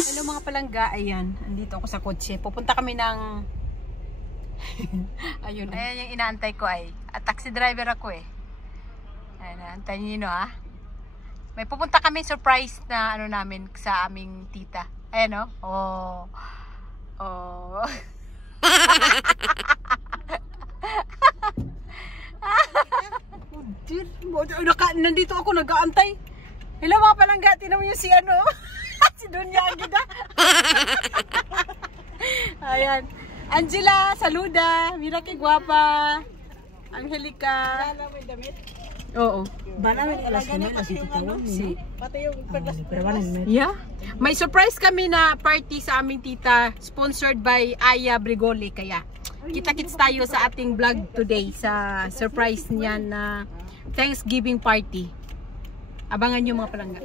Hello mga palangga, ayan, andito ako sa kotse. Pupunta kami ng ayun. Ayan yung inaantay ko ay. At taxi driver ako eh. Ayan, antayin niyo ha. May pupunta kami surprise na ano namin sa aming tita. Ayan oh. Oh. Nandito ako nag-aantay. Hello mga palangga, tinan mo yung si ano. Si Dunya Agida. Ayan. Angela, Saluda, mira que guapa. Angelica. Bala may damit? Oo. Bala may alas naman kasi yung Si. pati yung perlas. Yeah. May surprise kami na party sa aming tita, sponsored by Aya Brigoli. Kaya kita-kits tayo sa ating vlog today sa surprise niya na Thanksgiving party. Abangan nyo mga palangga.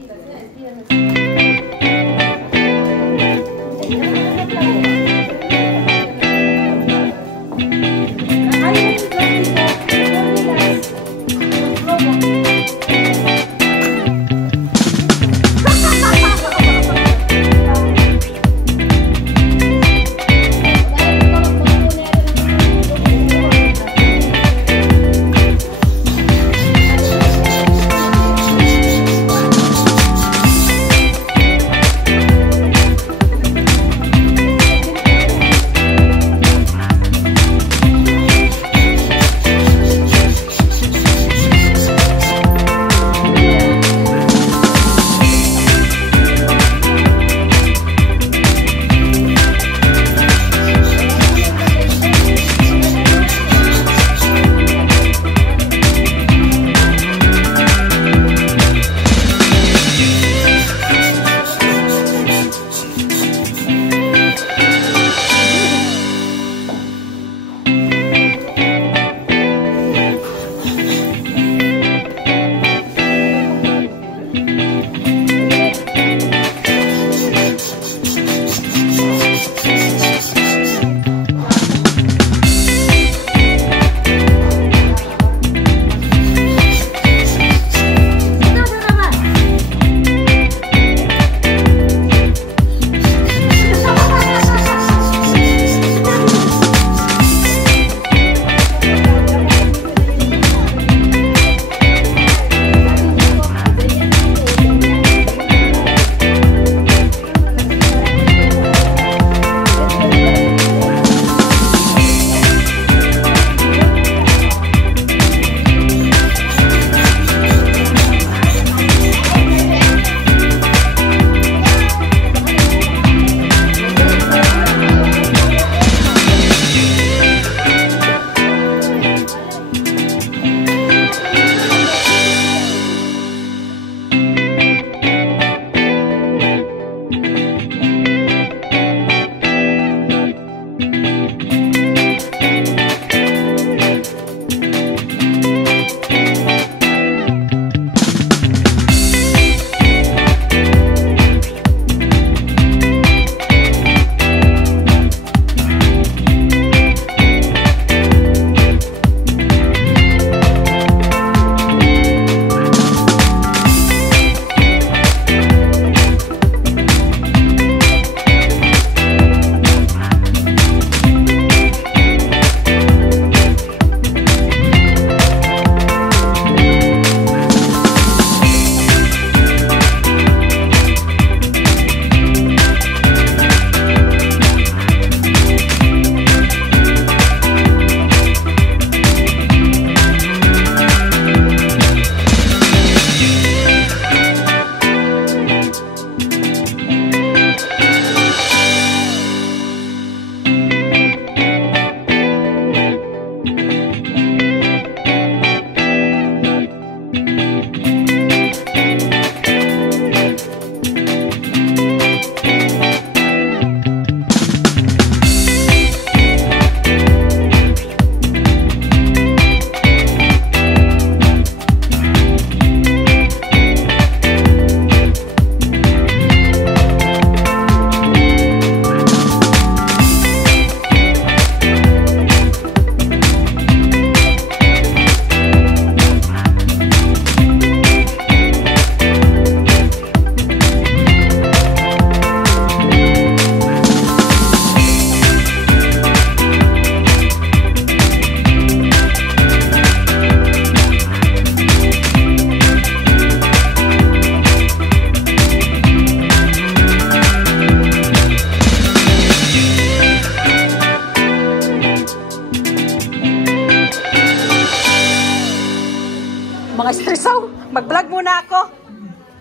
Stresaw. Mag-vlog muna ako.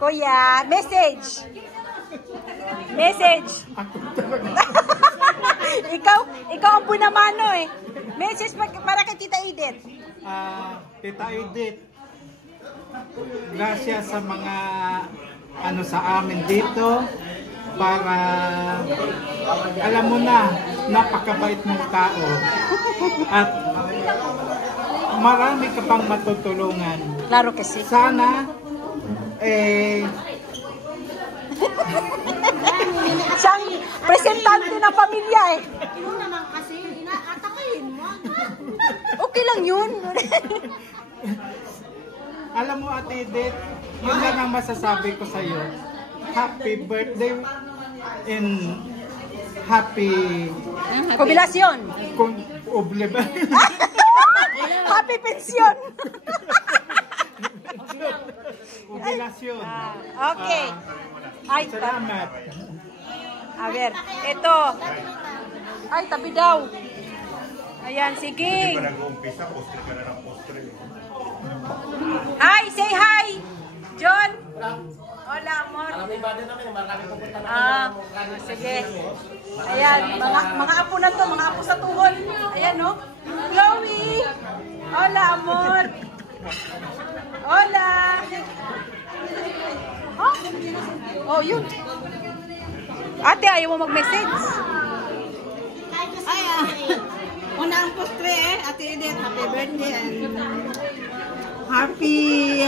Kuya, message. Message. ikaw ang punamano eh. Message para kay Tita Edith. Tita Edith, gracias sa mga sa amin dito para alam mo na, napakabait mong tao at marami ka pang matutulungan. Klaro kasi. Sana siyang presentante ng pamilya eh. Yun naman kasi, inaatakayin mo. Okay lang yun. Alam mo, Ate Edith, yun lang ang masasabi ko sa'yo. Happy birthday and happy Jubilasyon. Happy pension. Jubilasyon. Okay. Ay, Salamat. a ver, ito. Ay, tabi daw. Ayan, sige. Hi, say hi. John. Hola, amor. Sige. Ayan, mga apo na to, mga apo sa tuhod. Ayan, no? Chloe. Hola, amor. Hola. Huh? Oh, yun. Ate, ayaw mo mag-message? Ay, una ang postre Ate Edith, happy birthday and happy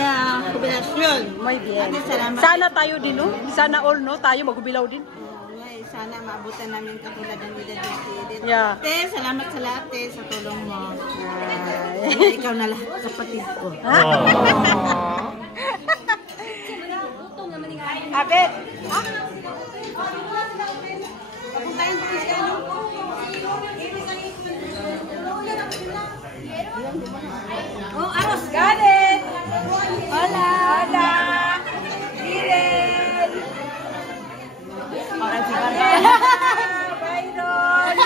jubilasyon. Muy bien. Ate, salamat. Sana tayo din, no? Sana all, no? Tayo magubilaw din. Sana maabutan namin katulad ng Ate Edith. Yeah. Ate, salamat sa lahat sa tulong mo. Ikaw na lahat, kapatid ko. Abet. Oh, aros. Got it. Hola. Hola. Miren. Byron.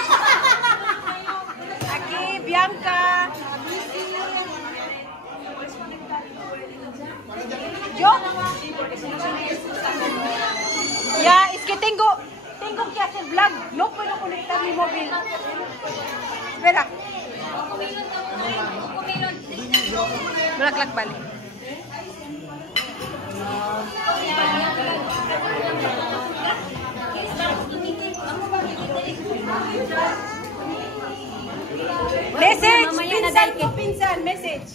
Aquí, Bianca. Yo. Ya, es que tengo que hacer vlog. No puedo conectar mi móvil. Espera. Black balik. Message! Pinsan ko, pinsan! Message!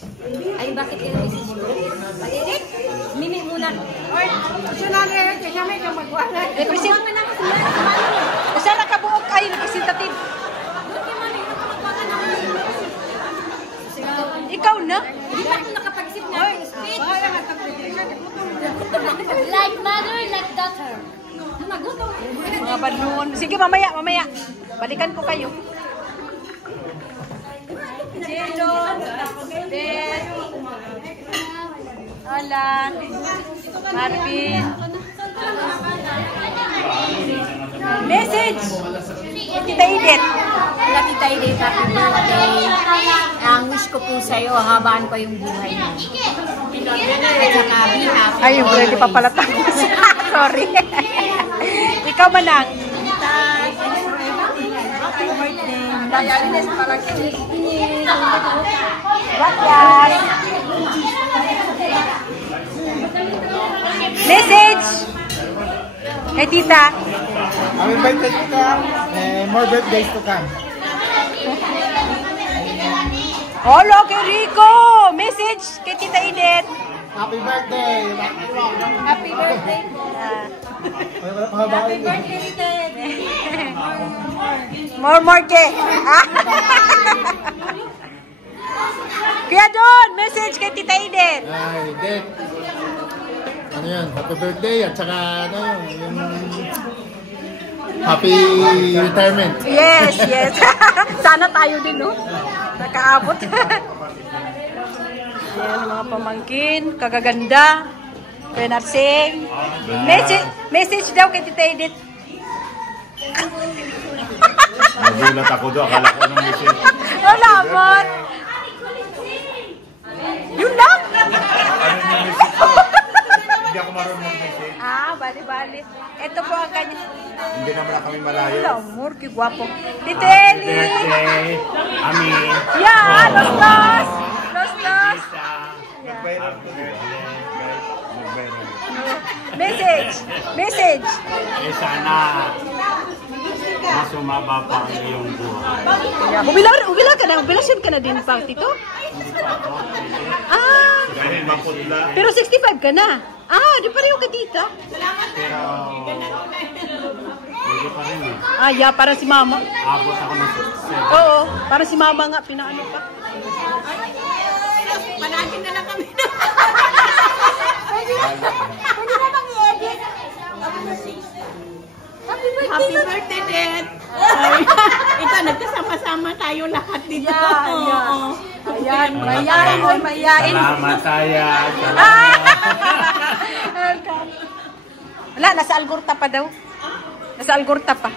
Ay, bakit yung message ko? Edit? Mimi muna. Oy, sunali, kaya may kang magwala. Present mo na kasi. Usa na kabuok kayo, representative. Ikaw na? Hindi pa ako nakapag-isip na speech. Like mother, like daughter. Nagutom. Mga balon. Sige, mamaya. Balikan ko kayo. Jello. Ben. Hola. Marvin. Message. Tita Edith. Wala Tita Edith, happy birthday. Ang wish ko po sa'yo, habaan pa yung buhay mo. At saka be happy. Ay, hindi pa pala tapos. Sorry. Ikaw manang. Happy birthday. Gracias. Message. Kay tita. Happy birthday, Tita. More birthdays to come. Hola, kay Rico. Message kay Tita Edith. Happy birthday. Happy birthday. Happy Birthday, Tita Edith. More ke. Kuya Don, message kay Tita Edith. Ay, Dek. Ano yan? Happy birthday at saka ano yung happy retirement. Yes. Sana tayo din, no? Nakaabot. Yan, mga pamangkin. Kagaganda. Kuya Narsing. Message daw kay Tita Edith. Nagulat ako doon. Akala ko ng message. Wala, amor. Yun lang. Ano hindi ako marunong mag-message. Bali-bali. Ito po ang kanya. Hindi naman na kami malayo. Hello, amor, que guapo. Tito Eli! Birthday, Ami. Yeah, los dos! Los dos! Nag-viral ko Nag-viral. Message! Sana mas umaba pa ang iyong buhay. Ubilasyon ka na din pa, Tito? Dahil maputla. Pero 65 ka na. Di pa rin ka, Tita. Pero hindi pa rin eh. Yeah, para si Mama. Abot ako ng 67. Oo, para si Mama nga, pinaano pa. Managin na lang kami. Happy birthday, Dad! Ito, nagkasama-sama tayo lahat dito. Ayan, mayain. Salamat saya. Wala, nasa Algorta pa daw. Nasa Algorta pa.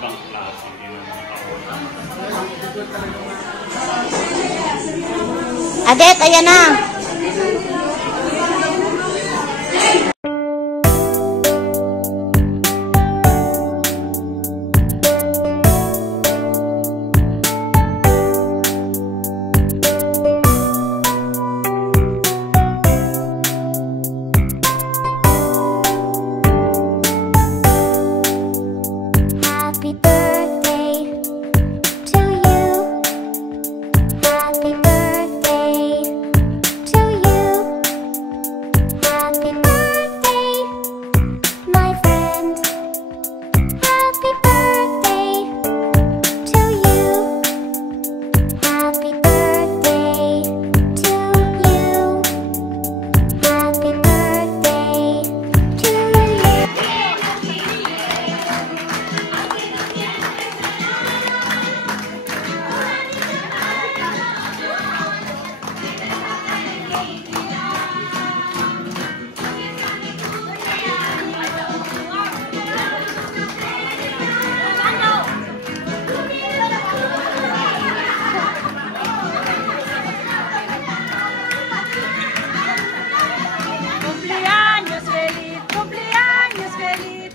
Adet, ayan na! Happy birthday to you. Happy birthday to you. Happy birthday, my friend. Happy birthday to you. Happy birthday to you. Happy birthday to you. Cumpleaños feliz, cumpleaños feliz.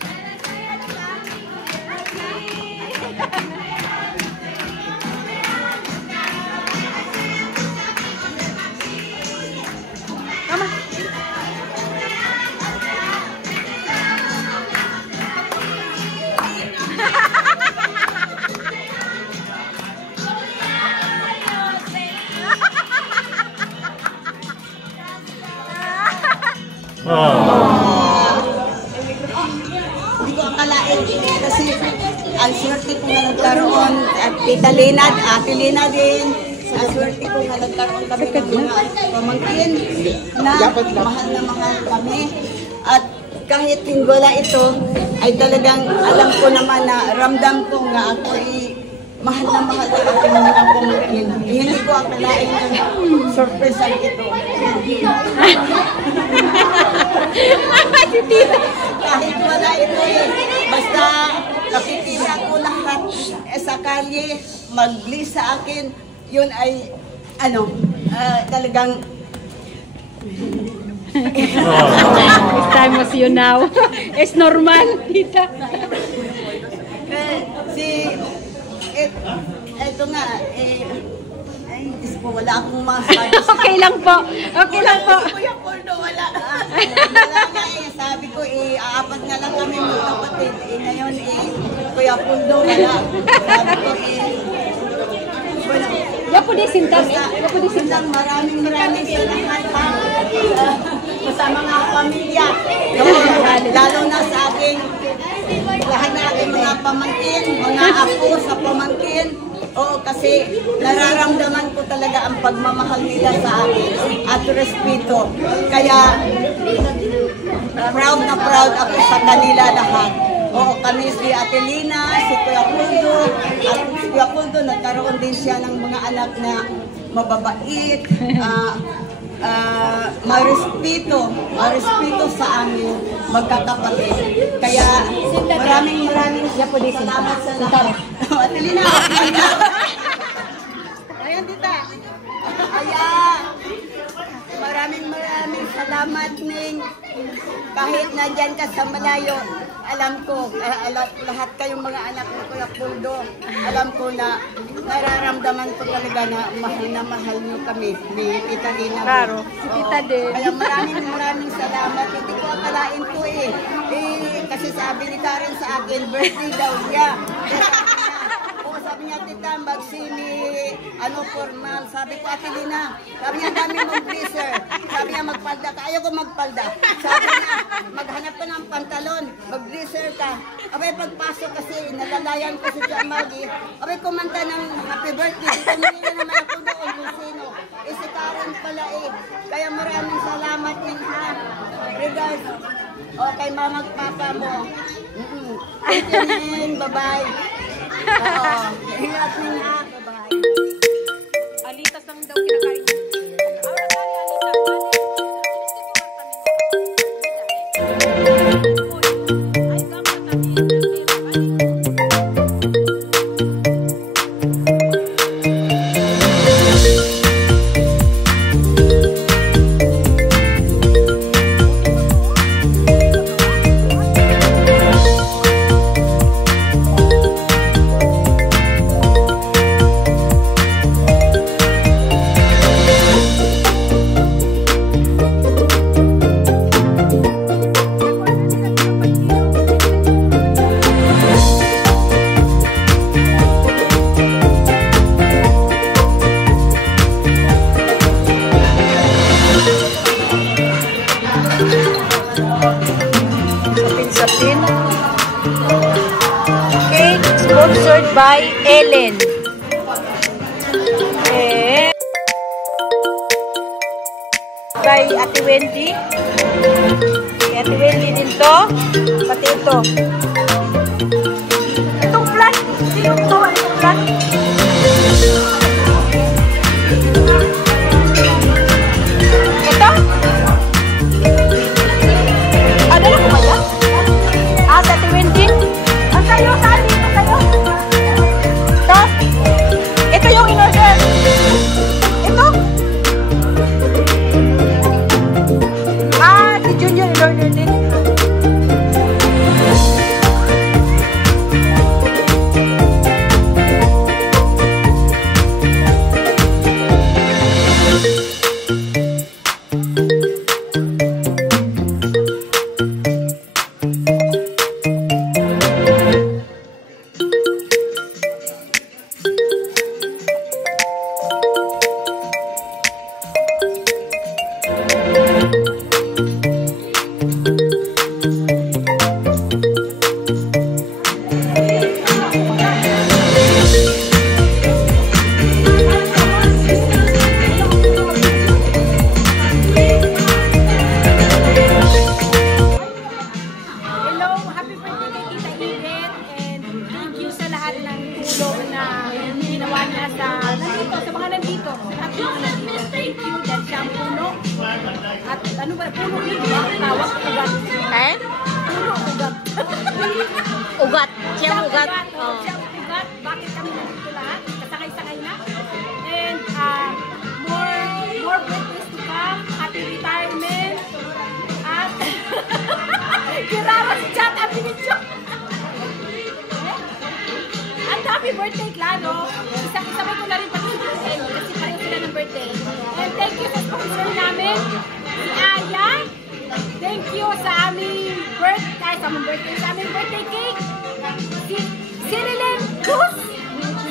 Hindi ko akalain kasi ang swerte ko na nagkaroon at Tita Lina, Ate Lina din. Ang swerte ko na nagkaroon kami ng mga pamangkin na mahal kami. At kahit wala ito, ay talagang alam ko naman na ramdam ko nga ako ay mahal na mahal ko aking mga pamangkin. Hindi ko akalain ng surprise ito. Kahit wala ito basta nakikita ko lahat sa kalye, mag-bless sa akin, yun ay, talagang This time was you now. It's normal, Tita. Eto nga, ay, Diyos po, wala akong masabi. Okay lang po. Okay lang po. Kuya Poldo, wala. Wala nga sabi ko, aapat nga lang kami mga kapatid. Ngayon, Kuya Poldo, wala. Sabi ko, wala. Yapo di sintas. Yapo di sintas. Maraming salamat ha. Sa mga pamilya. Lalo na sa aking lahat na aking mga pamangkin, mga apo sa pamangkin. Oo, kasi nararamdaman ko talaga ang pagmamahal nila sa akin at respeto. Kaya proud na proud ako sa kanila lahat. Oo, kami si Ate Lina, si Kuya Poldo, at si Kuya Poldo nagkaroon din siya ng mga anak na mababait, marespeto sa amin magkakapatid. Kaya maraming salamat sa lahat. Ate Lina, ayan tita. Ayan. Maraming salamat Ning. Kahit nandyan ka sa malayo, alam ko, lahat kayong mga anak ni Kuya Puldo, alam ko na nararamdaman ko talaga na mahal nyo kami. Ni Tita Lina. Claro, si Tita din. Kaya maraming salamat. Hindi ko akalain ko kasi sabi ni Karen sa akin, birthday daw niya. Sabi niya, tita, magsini, formal. Sabi ko, Ate Lina, sabi niya, dami mong blazer. Sabi niya, magpalda ka. Ayaw ko magpalda. Sabi niya, maghanap ka ng pantalon, mag-blazer ka. Abay, pagpasok kasi, nalalayan ko si Jamali. Abay, kumanta ng happy birthday. Dito nila naman ako doon kung sino. Si Karen pala Kaya maraming salamat din ha. Regards. Okay, mama at papa mo. Thank you, Nen. Bye-bye. Oo. Ingat niya. Bye-bye. Alitas ang daw kinakain. Sapin. Cake sponsored by Ellen. Kay Ate Wendy. Kay Ate Wendy din to. Pati ito. Itong flat. Yung to. Itong flat. Ito. Ano na kumaya? Sa Ate Wendy. Ang tayo, saan dito tayo? Ito. Ito yung in-order. Ito. Si Junior in-order din. Thank you, dan siyang puno. At ano ba, puno yun, di ba? Tawag, ugat. Eh? Puno, ugat. Ugat. Siyang ugat. Oh. Siyang ugat. Bakit kami nandito lahat? Kasakay-sakay na. And more birthdays to come. Happy retirement. At kirara si chat, happy ni Chok. At happy birthday, klaro. Isang-isabay ko na rin pati kasi pareho sila ng birthday. And thank you sa sponsor namin, si Aya. Thank you sa aming birthday, sa aming birthday cake. Si Cyrilyn Cruz,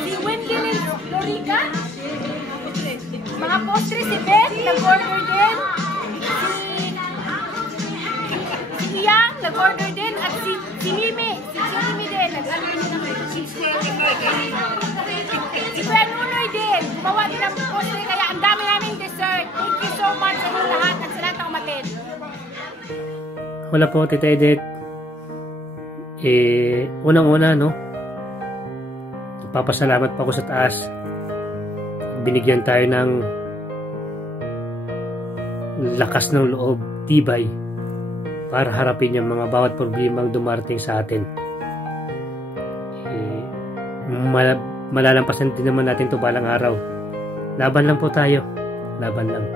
si Wendy Lorica, mga postre si Beth, nag-order din. Si Iyang, nag-order din. At si Mimi, din, nag-order din ng si Kuya Nunoy din, gumawa din ng postre, kaya ang dami naming dessert. Thank you so much sa inyo lahat at sa lahat ng umatid. Wala po, Tita Edith. Unang-una, no? Papasalamat pa ako sa taas. Binigyan tayo ng lakas ng loob, tibay, para harapin yung mga bawat problemang dumarating sa atin. Malalampasan din naman natin ito balang araw. Laban lang po tayo. Laban lang.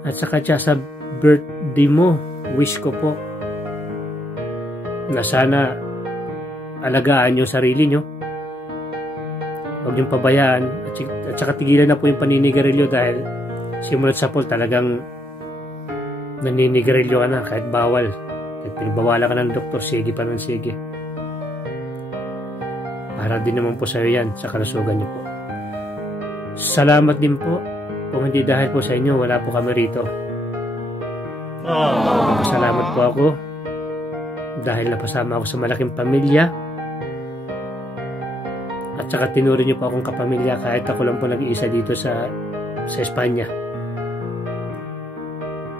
At saka sa birthday mo, wish ko po na sana alagaan yung sarili nyo. Huwag niyong pabayaan at saka tigilan na po yung paninigarilyo dahil simulat sa pool talagang naninigarilyo ka na kahit bawal. Kahit pinagbawalan ka ng doktor, sige pa ng sige. Para din naman po sa'yo yan sa kalusugan niyo po. Salamat din po. Kung hindi dahil po sa inyo, wala po kami rito. Salamat po ako dahil napasama ako sa malaking pamilya at saka tinuring niyo po akong kapamilya kahit ako lang po nag-iisa dito sa Espanya.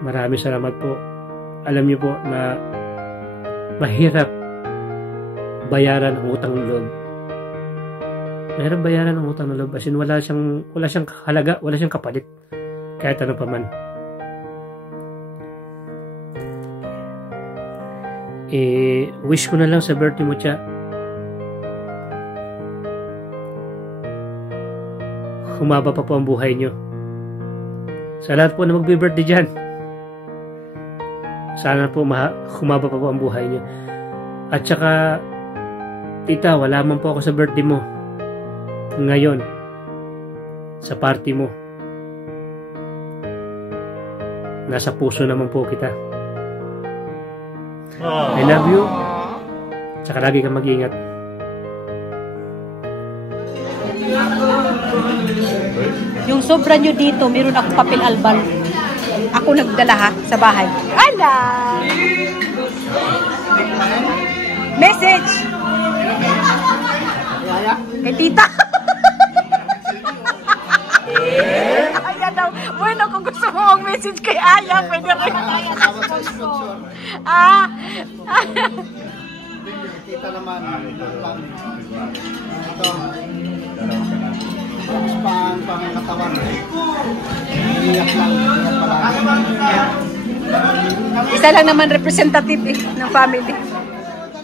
Maraming salamat po. Alam niyo po na mahirap bayaran ang utang ng loob. Mahirap bayaran ang utang ng loob. As in, wala siyang halaga, wala siyang kapalit. Kahit ano pa man. Wish ko na lang sa birthday mo, Cha. Humaba pa po ang buhay nyo. Sa lahat po na magbe-birthday dyan, sana po humaba pa po ang buhay nyo. At saka, tita, wala man po ako sa birthday mo. Ngayon, sa party mo. Nasa puso naman po kita. I love you. Tsaka lagi kang mag-iingat. Yung sobra nyo dito, meron akong papel albal. Ako nagdala ha, sa bahay. Ala! Message! Kay tita. Aya daw. Bueno, kung gusto mo mag-message kay Aya, pwede rin. Kita naman. Ito. Tapos pangangatawan. Iyak lang. Isa lang naman representative ng family.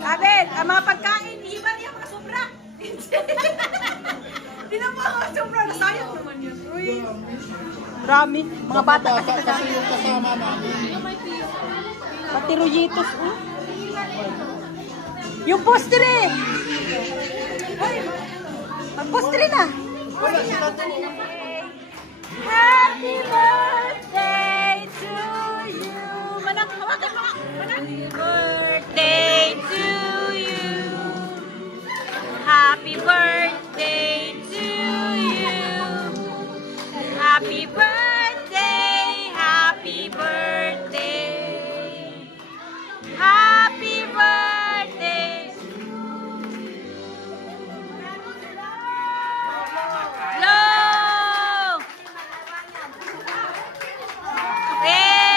Abel, ang mga pagkain, iba niya mga sobra. Hindi na mga sobra, nasayang naman yun. Uy. Marami, mga bata kasi yung kasama namin. pati rollitos. Yung postre! Ang postre na! Happy birthday to you! Manang, hawakan mo! Happy birthday to you! Happy birthday to you! Happy birthday! Happy birthday! Happy birthday! Hello! Hey!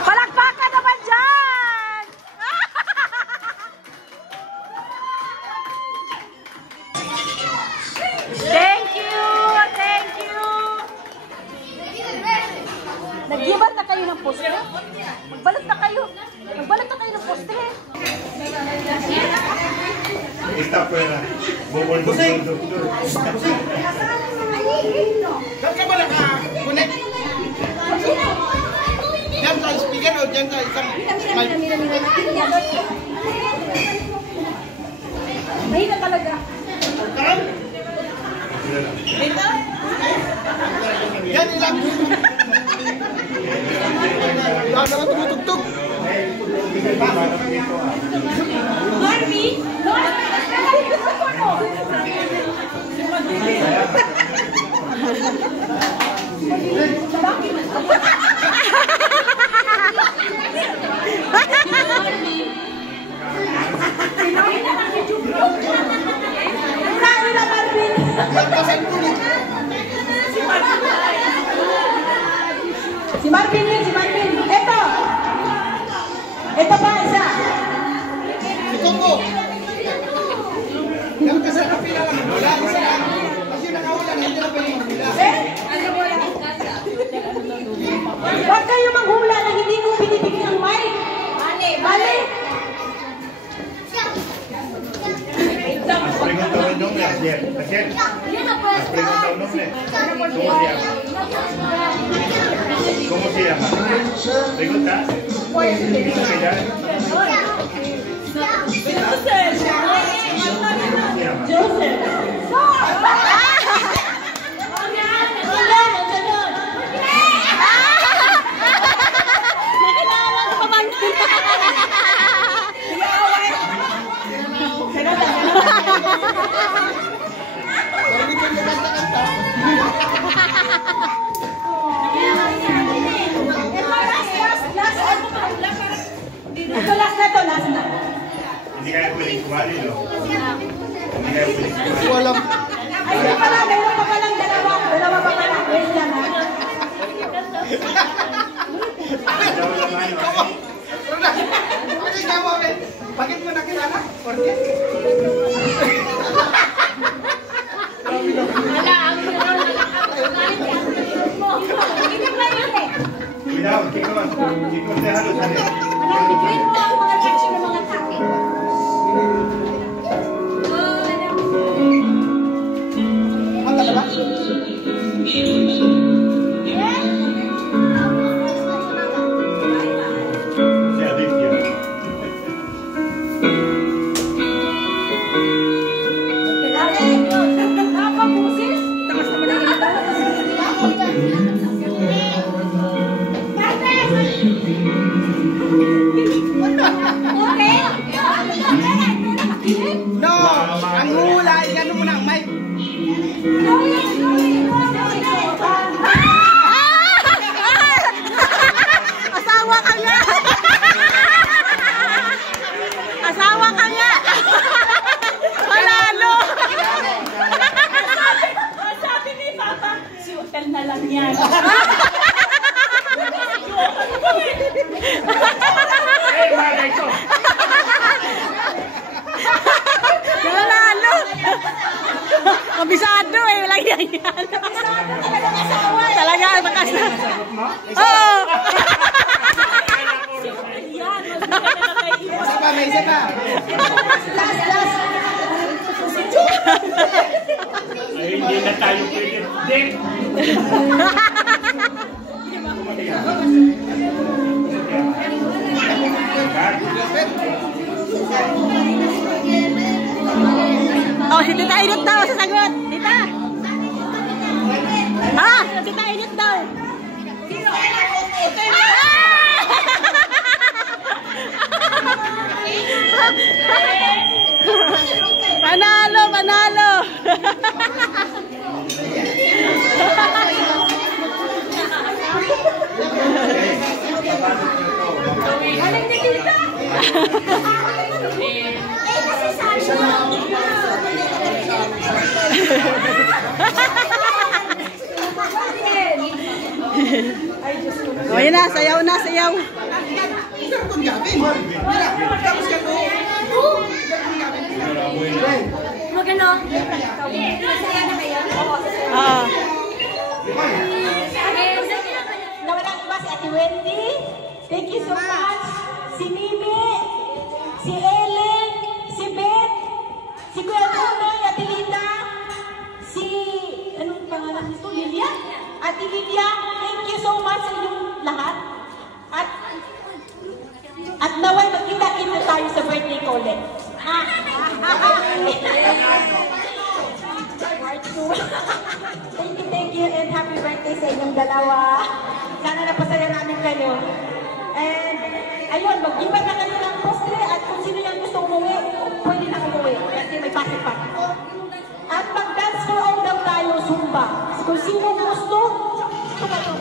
Palakpakan naman dyan! Thank you! Thank you! Naggiban na kayo ng postre? Magbalat na kayo! Magbalat na kayo ng postre! Está fuera. Bumulbog ng doktor. Saan ka ba naka-connect? Diyan sa speaker o diyan sa isang mic? Mahina talaga. Yan ilang. Yan naman tumutugtog. Marvin? Si Marvin yun, si Marvin. Eto! Ito pa, isa. Ito po. Yan kasi kapila lang. Wala isa lang. Kasi nakawala na hindi na pwede magpila. Ano mo yan? nombre ayer. Ayer. Has preguntado un nombre. ¿Cómo se llama? Pregunta. ¿Cómo se llama? Hindi kayo pwedeng kumali, no? Hindi kayo pwedeng kumali. Walang... Ay, hindi pala. Meron pa palang dalawa. Dalawa pa pala. Wait lang, ha? Daw lang ano, Bakit mo nakilala? Porque? Cuidado, chicos, déjalo salir. Manapigin mo ang mga reaction ng mga tao. Sea limpia. No! Ang hula ay gano'n mo na ang mic. Asawa ka nga! Asawa ka nga! Panalo! Sabi ni Papa, si Hotel na lang yan. Panalo! Kabisado eh, walang yan. Talaga, magkasal. Oo! Isa pa, may isa pa. Ay, hindi na tayo pwede. Dick! Oh, si Tita Init daw, sasagot. Tita! Ha? Si Tita Init daw. Panalo, panalo. O yun na, sayaw na, sayaw. Ah. Nawalang iba si Ate Wendy. Thank you so much. Si Mimi, si Ellen, si Beth, si Kuya Tunoy, Ate Lita, si, anong pangalan nito? Lilia? Ate Lilia, thank you so much sa inyong lahat. At naway magkita-kita tayo sa birthday ko ulit. Thank you, and happy birthday sa inyong dalawa. Sana napasaya namin kayo. And, ayun, mag-iwan na kayo ng postre at kung sino yung gusto umuwi, pwede na umuwi kasi may pasok pa. At mag-dance for all daw tayo, Zumba. Kung sino gusto, tumayo.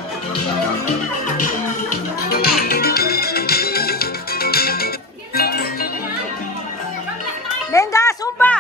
Lenga, Zumba!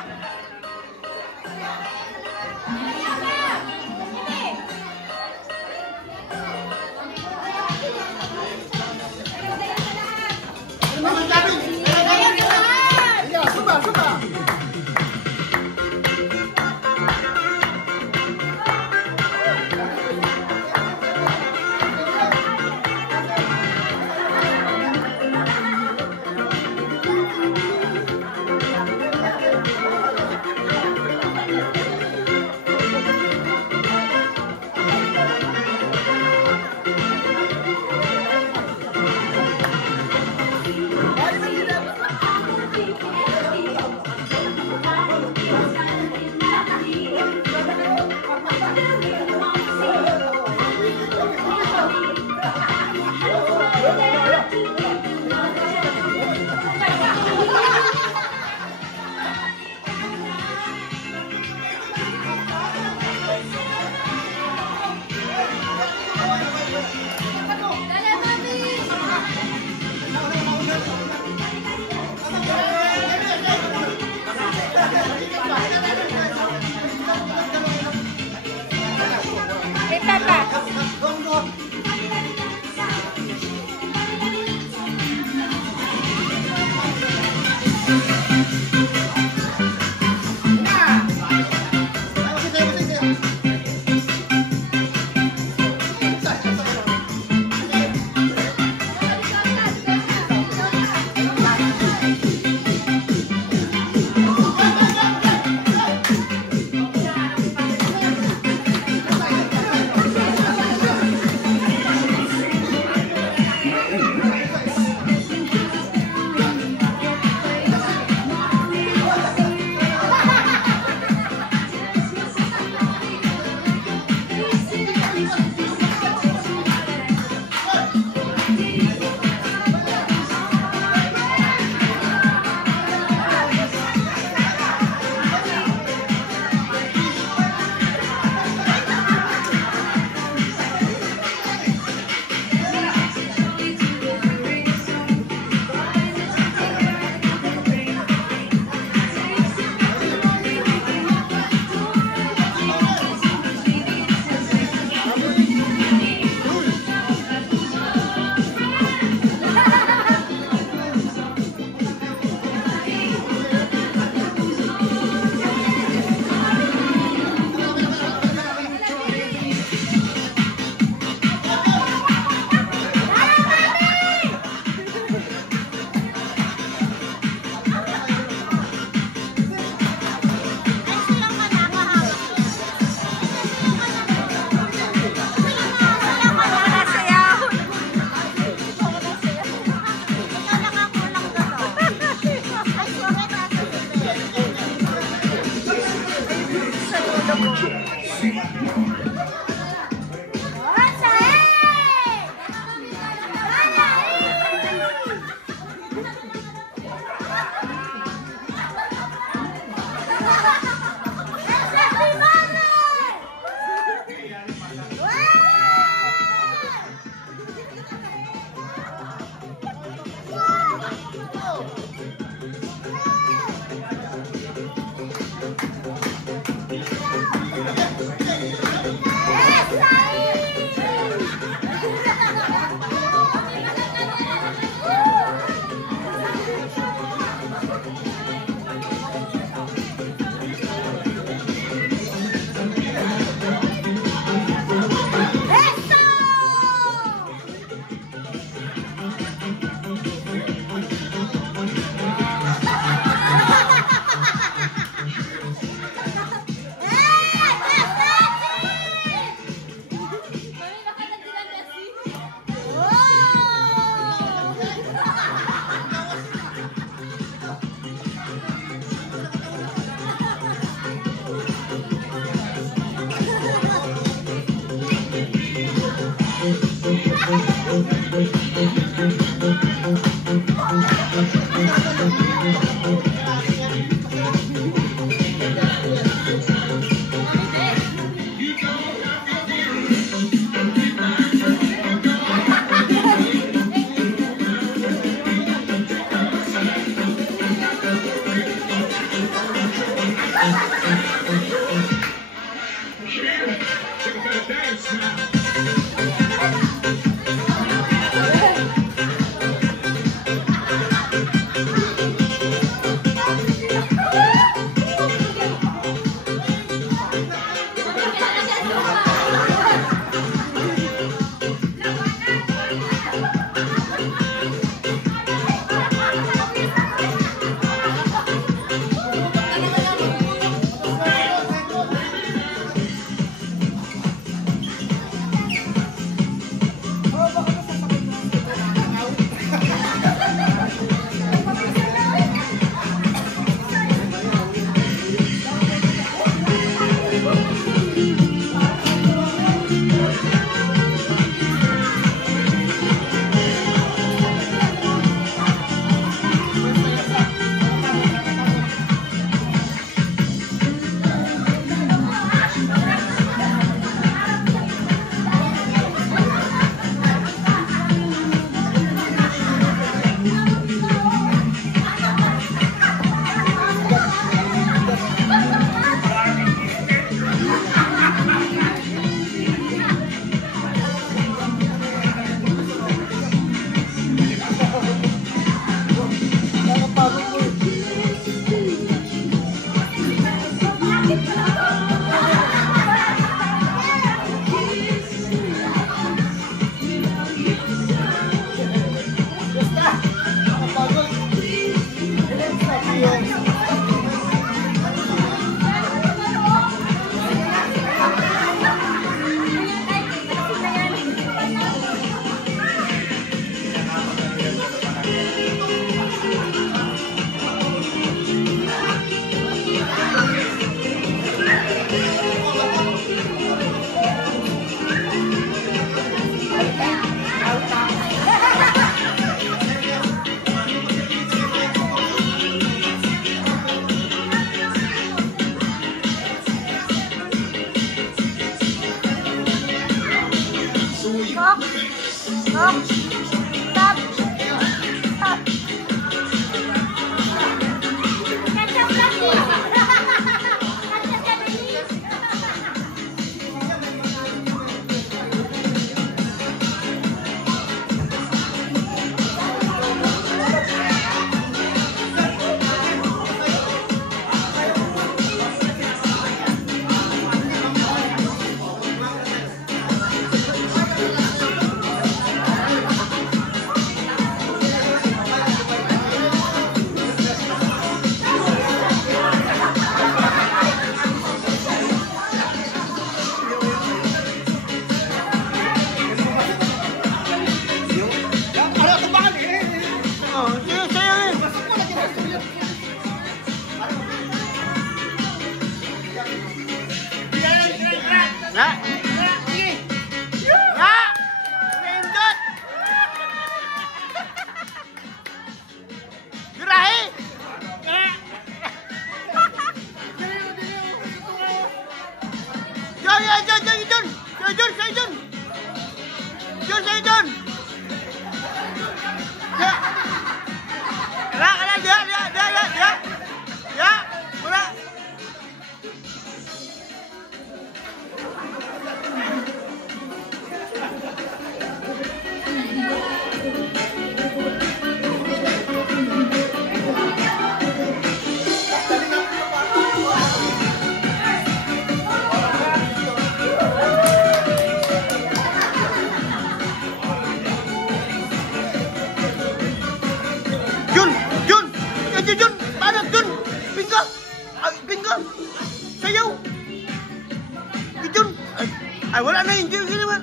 Ay, wala na yung gini man.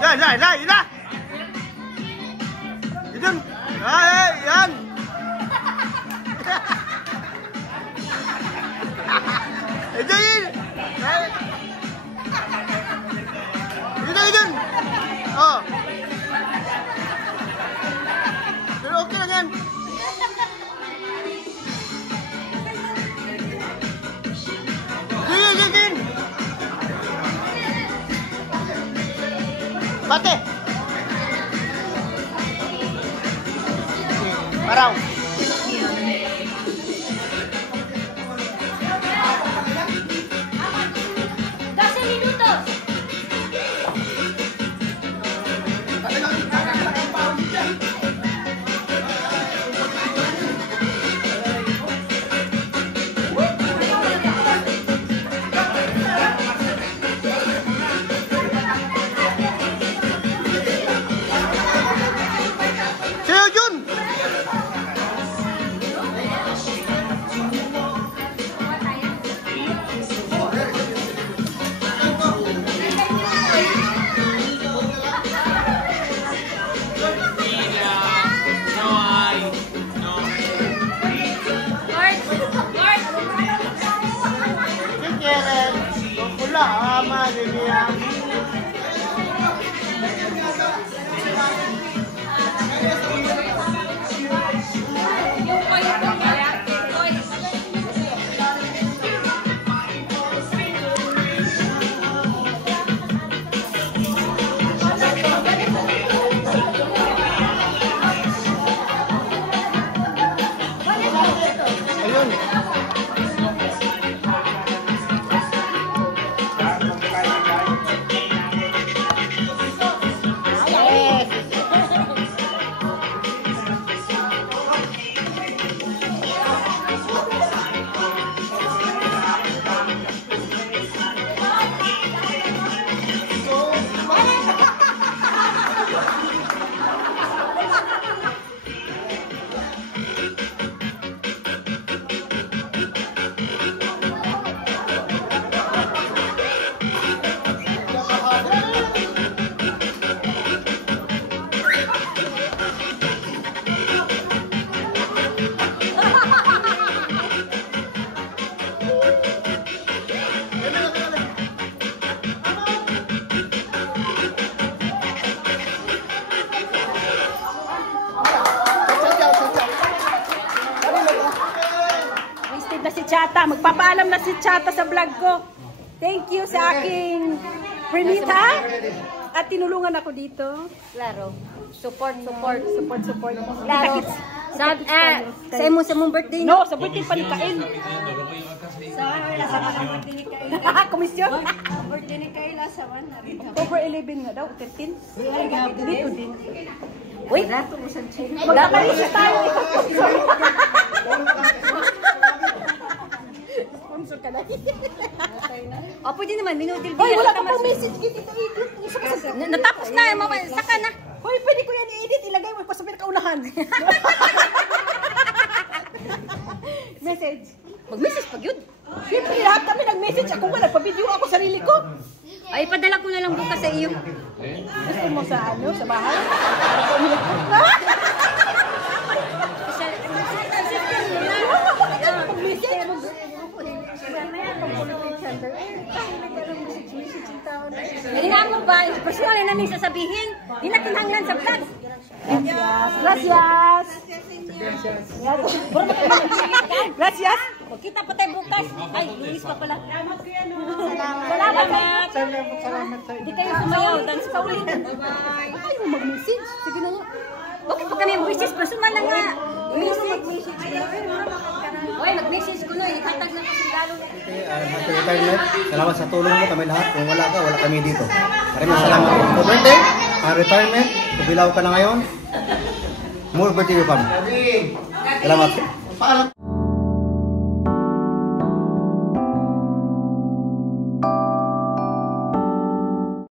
Yan. Yun. Ay, yan. Yun. Yun. Oh. Pero okay lang yan. Yun. Bate. Paraw. Chata. Magpapaalam na si Chata sa vlog ko. Thank you sa aking Prenita. At tinulungan ako dito. Klaro. Support. Klaro. Sa mong birthday No, sa birthday pa ni Kain. Komisyon? birthday ni Kayla sa 1. October 11 nga daw, 13. Dito din. Wait, magkakarisya tayo. Sponsor ka na. O, pwede naman, minudil Hoy, wala ka pang message dito. Natapos na, saka na. Hoy, pwede ko yan i-edit. Ilagay mo pa sa pinakaunahan. Message. Mag-message pag yun. Siyempre, lahat kami nag-message. Ako nga, nagpa-video ako sarili ko. Ay, padala ko na lang bukas sa iyo. Gusto mo sa ano, sa bahay? Hindi na ako ba? Personal na namin sasabihin. Hindi na kinahanglan sa vlog. Gracias. Gracias. Kita pa tayo bukas. Ay, Luis pa pala. Salamat. Salamat sa Hindi kayo sumayaw. Dance pa ulit. Ayaw mo mag-message. Sige na nga. Bakit pa kami mag-message? Personal lang nga. Message. Oy, mag-message ko na. Itatag na kasi galo. Happy retirement. Salamat sa tulong mo kami lahat. Kung wala ka, wala kami dito. Maraming salamat. For birthday, retirement. Kung bilaw ka na ngayon, more birthday you come. Salamat.